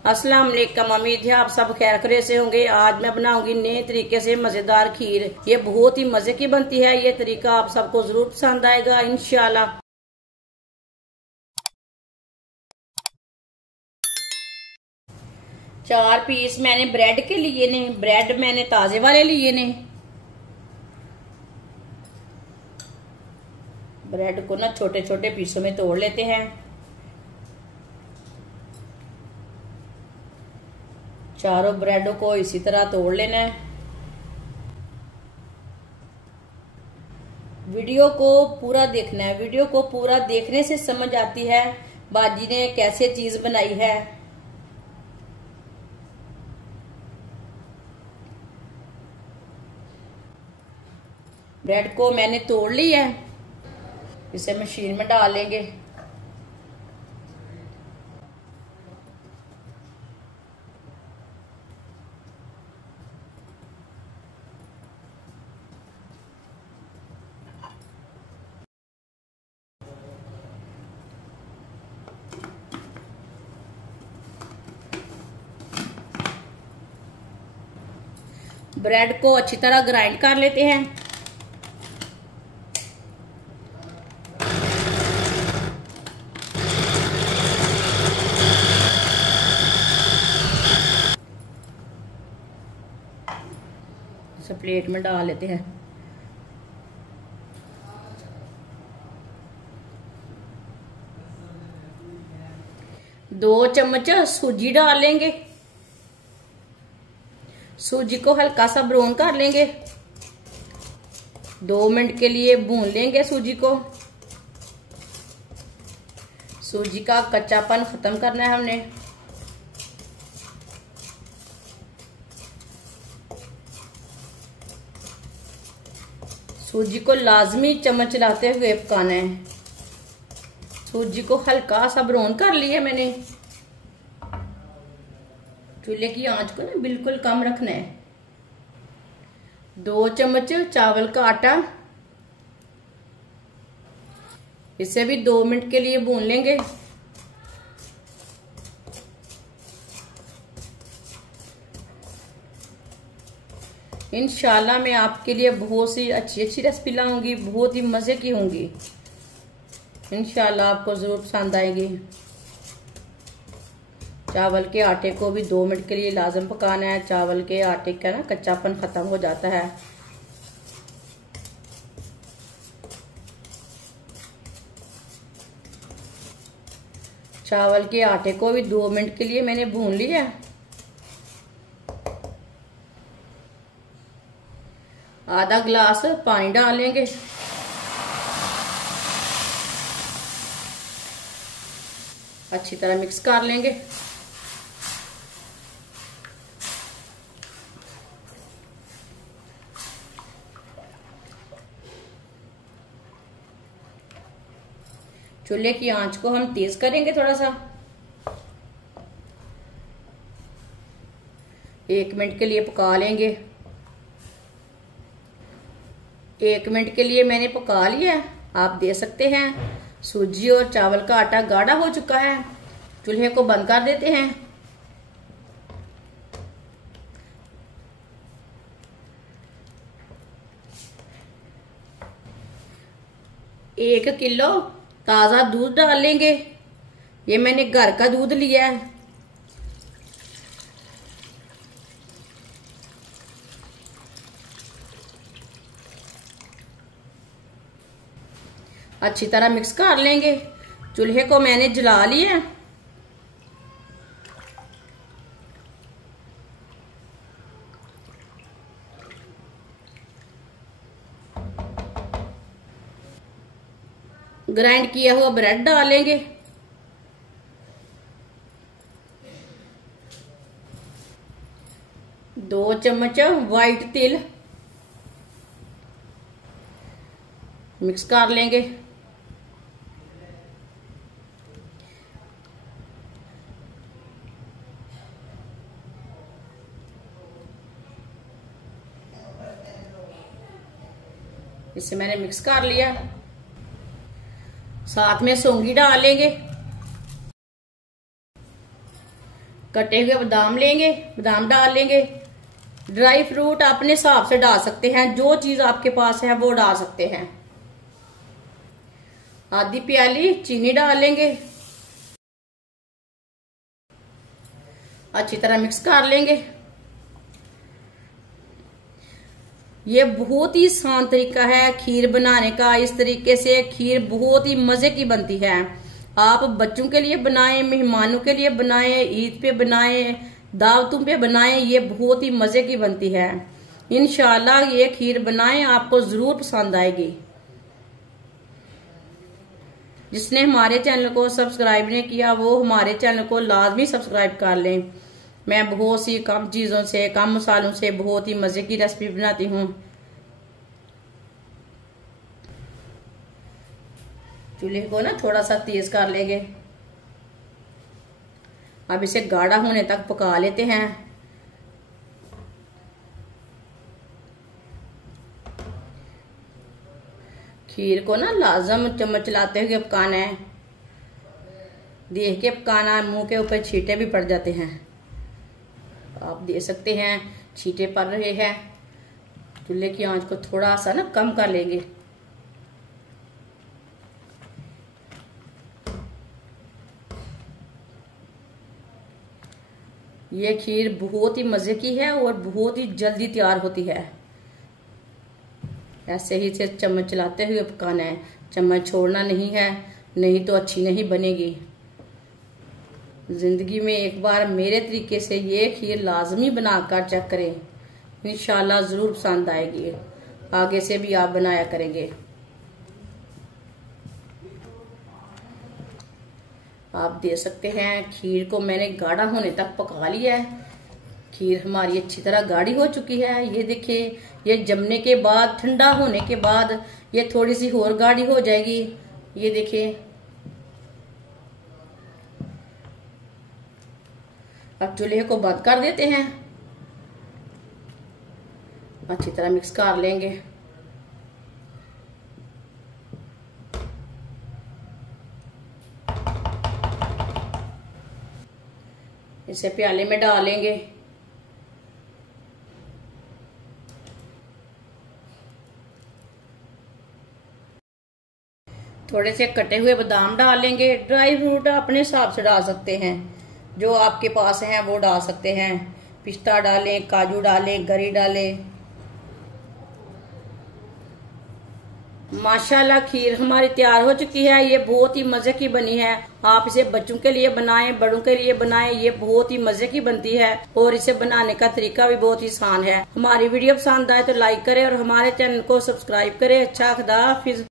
अस्सलाम वालेकुम। उम्मीद है आप सब खैर खैरियत से होंगे। आज मैं बनाऊंगी नए तरीके से मजेदार खीर। ये बहुत ही मजे की बनती है। ये तरीका आप सबको जरूर पसंद आएगा इंशाल्लाह। 4 पीस मैंने ब्रेड के लिए ने। ब्रेड मैंने ताजे वाले लिए ने। ब्रेड को ना छोटे छोटे पीसों में तोड़ लेते हैं। चारों ब्रेडों को इसी तरह तोड़ लेना है। वीडियो को पूरा देखना है। वीडियो को पूरा देखने से समझ आती है बाजी ने कैसे चीज बनाई है। ब्रेड को मैंने तोड़ लिया है। इसे मशीन में डाल लेंगे। ब्रेड को अच्छी तरह ग्राइंड कर लेते हैं। इसे प्लेट में डाल लेते हैं। दो चम्मच सूजी डाल लेंगे। सूजी को हल्का सा ब्राउन कर लेंगे। 2 मिनट के लिए भून लेंगे सूजी को। सूजी का कच्चापन खत्म करना है हमने। सूजी को लाजमी चम्मच चलाते हुए पकाना है। सूजी को हल्का सा ब्राउन कर लिया मैंने। चूल्हे की आंच को ना बिल्कुल कम रखना है। 2 चम्मच चावल का आटा। इसे भी 2 मिनट के लिए भून लेंगे। इंशाल्लाह मैं आपके लिए बहुत सी अच्छी रेसिपी लाऊंगी। बहुत ही मजे की होंगी। इंशाल्लाह आपको जरूर पसंद आएगी। चावल के आटे को भी 2 मिनट के लिए लाजम पकाना है। चावल के आटे का ना कच्चापन खत्म हो जाता है। चावल के आटे को भी 2 मिनट के लिए मैंने भून लिया। आधा गिलास पानी डाल लेंगे। अच्छी तरह मिक्स कर लेंगे। चूल्हे की आंच को हम तेज करेंगे थोड़ा सा। 1 मिनट के लिए पका लेंगे। 1 मिनट के लिए मैंने पका लिया। आप दे सकते हैं सूजी और चावल का आटा गाढ़ा हो चुका है। चूल्हे को बंद कर देते हैं। एक किलो ताजा दूध डाल लेंगे। ये मैंने घर का दूध लिया है। अच्छी तरह मिक्स कर लेंगे। चूल्हे को मैंने जला लिया। ग्राइंड किया हुआ ब्रेड डालेंगे। दो चम्मच व्हाइट तिल मिक्स कर लेंगे। इसे मैंने मिक्स कर लिया। साथ में सौंगी डालेंगे। कटे हुए बादाम लेंगे, बादाम डाल लेंगे। ड्राई फ्रूट अपने हिसाब से डाल सकते हैं, जो चीज आपके पास है वो डाल सकते हैं। आधी प्याली चीनी डाल लेंगे, अच्छी तरह मिक्स कर लेंगे। ये बहुत ही आसान तरीका है खीर बनाने का। इस तरीके से खीर बहुत ही मजे की बनती है। आप बच्चों के लिए बनाएं, मेहमानों के लिए बनाएं, ईद पे बनाएं, दावतों पे बनाएं, ये बहुत ही मजे की बनती है। इंशाल्लाह ये खीर बनाएं, आपको जरूर पसंद आएगी। जिसने हमारे चैनल को सब्सक्राइब नहीं किया वो हमारे चैनल को लाजमी सब्सक्राइब कर लें। मैं बहुत सी कम चीजों से, कम मसालों से बहुत ही मजे की रेसिपी बनाती हूँ। चूल्हे को ना थोड़ा सा तेज कर लेंगे। अब इसे गाढ़ा होने तक पका लेते हैं। खीर को ना लाजम चम्मच चलाते हुए पकाना है। देख के पकाना है, मुंह के ऊपर छींटे भी पड़ जाते हैं। आप देख सकते हैं छींटे पड़ रहे हैं। चूल्हे की आंच को थोड़ा सा ना कम कर लेंगे। ये खीर बहुत ही मजे की है और बहुत ही जल्दी तैयार होती है। ऐसे ही इसे चम्मच चलाते हुए पकाना है, चम्मच छोड़ना नहीं है, नहीं तो अच्छी नहीं बनेगी। जिंदगी में एक बार मेरे तरीके से ये खीर लाजमी बनाकर चेक करें, इंशाल्लाह जरूर पसंद आएगी। आगे से भी आप बनाया करेंगे। आप देख सकते हैं खीर को मैंने गाढ़ा होने तक पका लिया है। खीर हमारी अच्छी तरह गाढ़ी हो चुकी है। ये देखिए, ये जमने के बाद, ठंडा होने के बाद ये थोड़ी सी और गाढ़ी हो जाएगी। ये देखिए, अब चूल्हे को बंद कर देते हैं। अच्छी तरह मिक्स कर लेंगे। इसे प्याले में डालेंगे। थोड़े से कटे हुए बादाम डालेंगे। ड्राई फ्रूट अपने हिसाब से डाल सकते हैं, जो आपके पास है वो डाल सकते हैं। पिस्ता डालें, काजू डालें, गरी डालें। माशाल्लाह खीर हमारी तैयार हो चुकी है। ये बहुत ही मजे की बनी है। आप इसे बच्चों के लिए बनाएं, बड़ों के लिए बनाएं, ये बहुत ही मजे की बनती है और इसे बनाने का तरीका भी बहुत ही आसान है। हमारी वीडियो पसंद आए तो लाइक करें और हमारे चैनल को सब्सक्राइब करें। अच्छा खुदा हाफिज।